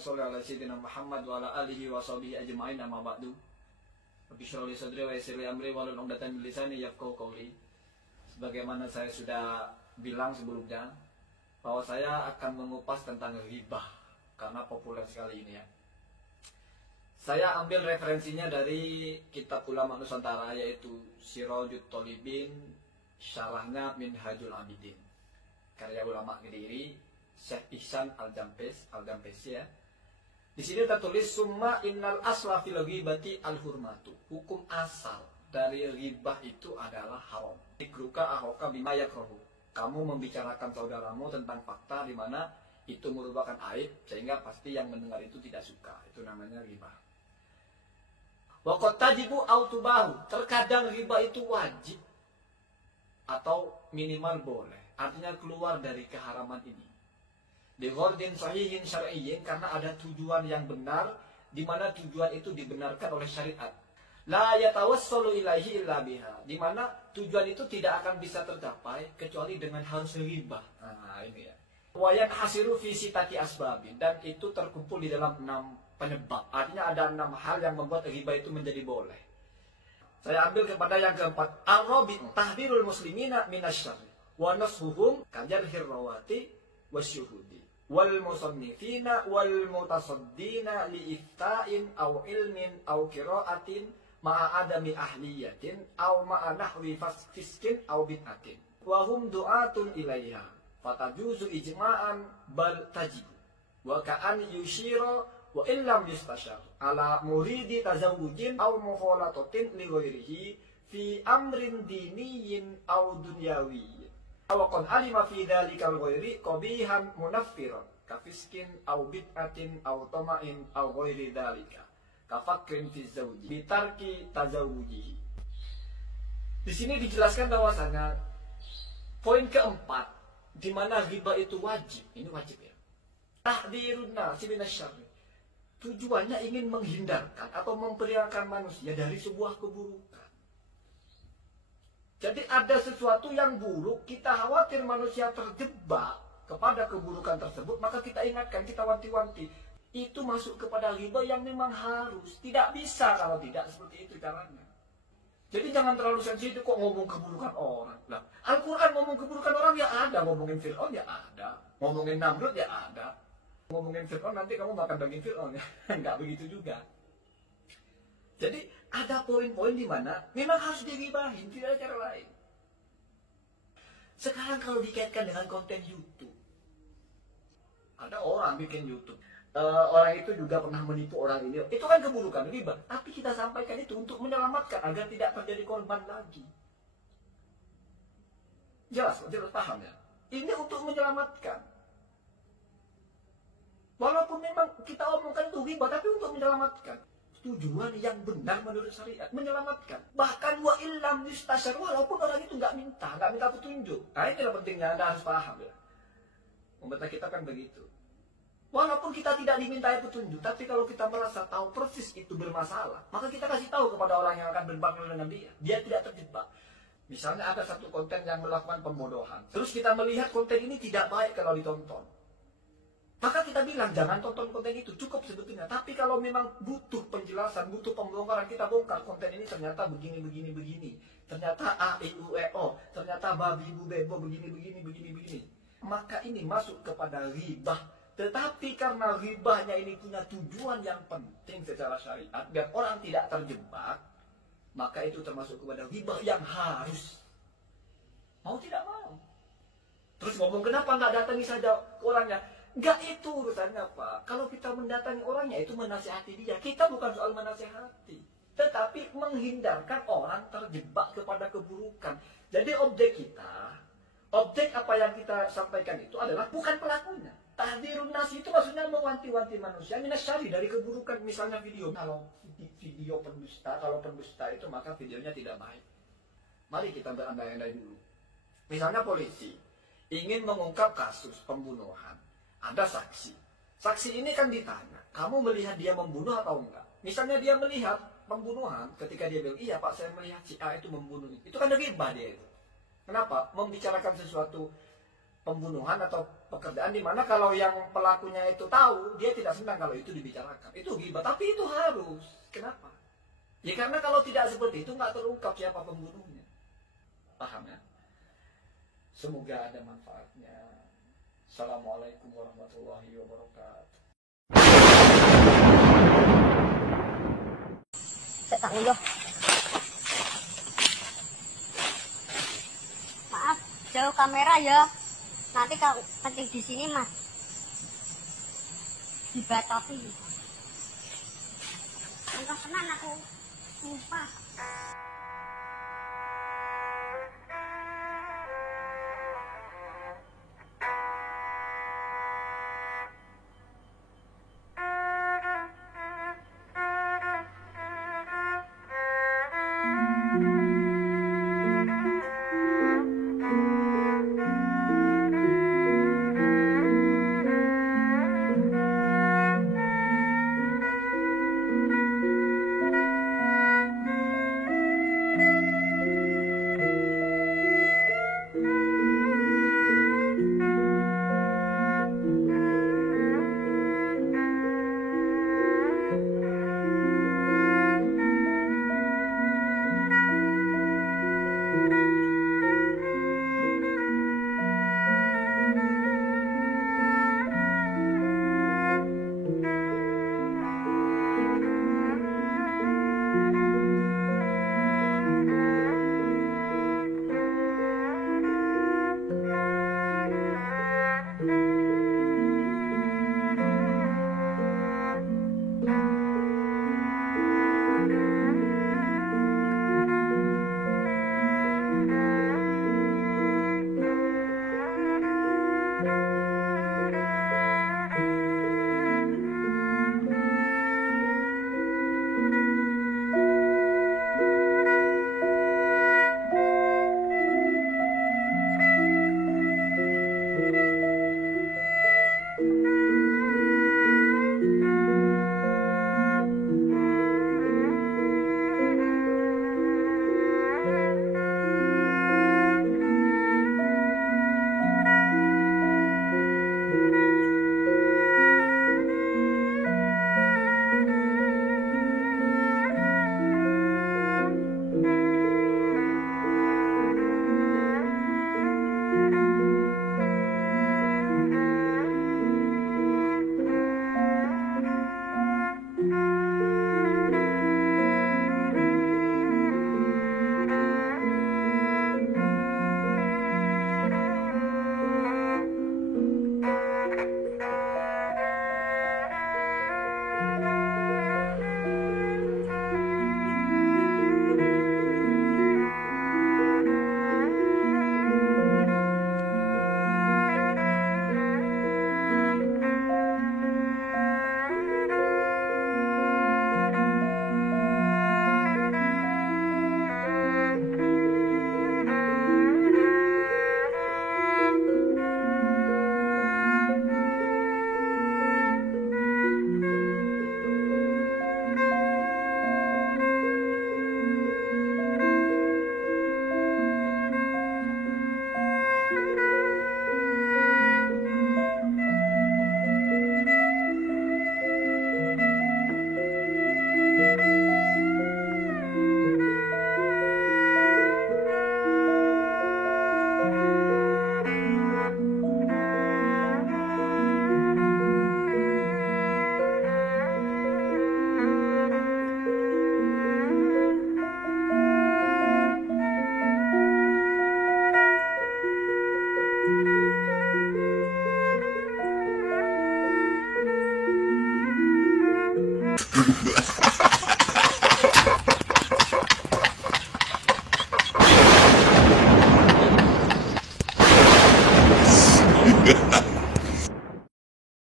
sholli ala sayyidina Muhammad wa ala alihi wa sahbihi ajma'in, amma ba'du. Rabbi shrah li sadri wa yassir li amri wahlul 'uqdatam min lisani yafqahu qawli. Sebagaimana saya sudah bilang sebelumnya, bahwa saya akan mengupas tentang ghibah karena populer sekali ini ya. Saya ambil referensinya dari kitab ulama Nusantara, yaitu Sirajut Thalibin, syarahnya Minhajul Abidin, karya ulama Kediri Syekh Ihsan Al-Jampes ya. Di sini tertulis summa innal asla fil ghibati al-hurmatu. Hukum asal dari ghibah itu adalah haram. Ikruka ahoka bima yakrahu. Kamu membicarakan saudaramu tentang fakta di mana itu merupakan aib, sehingga pasti yang mendengar itu tidak suka. Itu namanya ghibah. Wa qad tajibu aw tubahu. Terkadang ghibah itu wajib atau minimal boleh. Artinya keluar dari keharaman ini. Bighordin sahihin syar'iyyin, karena ada tujuan yang benar, di mana tujuan itu dibenarkan oleh syariat. La yatawassalu ilaihi illa biha, di mana tujuan itu tidak akan bisa tercapai kecuali dengan harus ghibah. Nah, ini ya. Wa yanhasiru fi sitati asbabin, dan itu terkumpul di dalam 6 penyebab. Artinya ada 6 hal yang membuat ghibah itu menjadi boleh. Saya ambil kepada yang keempat, ar-rabi' tahdirul muslimina minasyarri wa nashuhum kajarhir rawati wasyuhudi wal musannifina wal mutasaddina li ifta'in aw ilmin aw qira'atin ma'a adami ahliyatin aw ma'a nahwi fiskin aw bid'atin wa hum du'atun ilaiha fatajuzu ijma'an bal tajibu wa ka'an yushira wa illam yustashar ala muridi tazawujin aw mukhalatatin li ghairihi fi amrin diniyin aw dunyawiyyin aw qad alima fi dzalikal ghairi qabihan munaffiran kafiskin aw bid'atin aw tama'in aw ghairi dzalika kafakrin fi zawji bitarki tazawujihi. Di sini dijelaskan bahwasanya poin keempat di mana ghibah itu wajib. Ini wajib ya. Tahdzirun nasi minasyarri. Tujuannya ingin menghindarkan atau memperingatkan manusia dari sebuah keburukan. Jadi ada sesuatu yang buruk, kita khawatir manusia terjebak kepada keburukan tersebut, maka kita ingatkan, kita wanti-wanti. Itu masuk kepada ghibah yang memang harus. Tidak bisa kalau tidak seperti itu caranya. Jadi jangan terlalu sensitif kok ngomong keburukan orang. Nah, Al-Quran ngomong keburukan orang ya ada, ngomongin Fir'aun ya ada, ngomongin Namrud ya ada. Ngomongin Fir'aun nanti kamu makan daging Fir'aun ya. Enggak begitu juga. Jadi ada poin-poin di mana memang harus dighibahin, tidak ada cara lain. Sekarang kalau dikaitkan dengan konten YouTube, ada orang bikin YouTube, orang itu juga pernah menipu orang ini, itu kan keburukan, ghibah. Tapi kita sampaikan itu untuk menyelamatkan agar tidak terjadi korban lagi. Jelas paham ya? Ini untuk menyelamatkan. Walaupun memang kita omongkan itu ghibah, tapi untuk menyelamatkan. Tujuan yang benar menurut syariat, menyelamatkan. Bahkan wa illam yustashar, walaupun orang itu nggak minta petunjuk. Nah, itulah pentingnya, Anda harus paham ya. Pemerintah kita kan begitu. Walaupun kita tidak dimintai petunjuk, tapi kalau kita merasa tahu persis itu bermasalah, maka kita kasih tahu kepada orang yang akan berbaur dengan dia. Dia tidak terjebak. Misalnya ada satu konten yang melakukan pembodohan. Terus kita melihat konten ini tidak baik kalau ditonton. Maka kita bilang jangan tonton konten itu, cukup sebetulnya. Tapi kalau memang butuh penjelasan, butuh pembongkaran, kita bongkar konten ini ternyata begini. Ternyata A, I, U, E, O. Ternyata babi, bu, bebo, begini. Maka ini masuk kepada ghibah. Tetapi karena ghibahnya ini punya tujuan yang penting secara syariat, biar orang tidak terjebak, maka itu termasuk kepada ghibah yang harus. Mau tidak mau. Terus ngomong kenapa nggak datangi saja orangnya? Enggak, itu urusannya Pak. Kalau kita mendatangi orangnya itu menasihati dia. Kita bukan soal menasihati, tetapi menghindarkan orang terjebak kepada keburukan. Jadi objek apa yang kita sampaikan itu adalah bukan pelakunya. Tahdzirun nas itu maksudnya mewanti-wanti manusia minasyarri, dari keburukan. Misalnya video, kalau video pendusta, kalau pendusta itu maka videonya tidak baik. Mari kita berandai-andai dulu. Misalnya polisi ingin mengungkap kasus pembunuhan. Ada saksi. Saksi ini kan ditanya, kamu melihat dia membunuh atau enggak? Misalnya dia melihat pembunuhan, ketika dia bilang, iya Pak, saya melihat si A itu membunuh. Itu kan ghibah dia itu. Kenapa? Membicarakan sesuatu pembunuhan atau pekerjaan di mana kalau yang pelakunya itu tahu, dia tidak senang kalau itu dibicarakan. Itu ghibah, tapi itu harus. Kenapa? Ya karena kalau tidak seperti itu nggak terungkap siapa pembunuhnya. Paham ya? Semoga ada manfaatnya. Assalamualaikum warahmatullahi wabarakatuh. Tak ulo. Maaf, jauh kamera ya. Nanti kalau penting di sini mas dibatasi. Enggak senang aku, sumpah.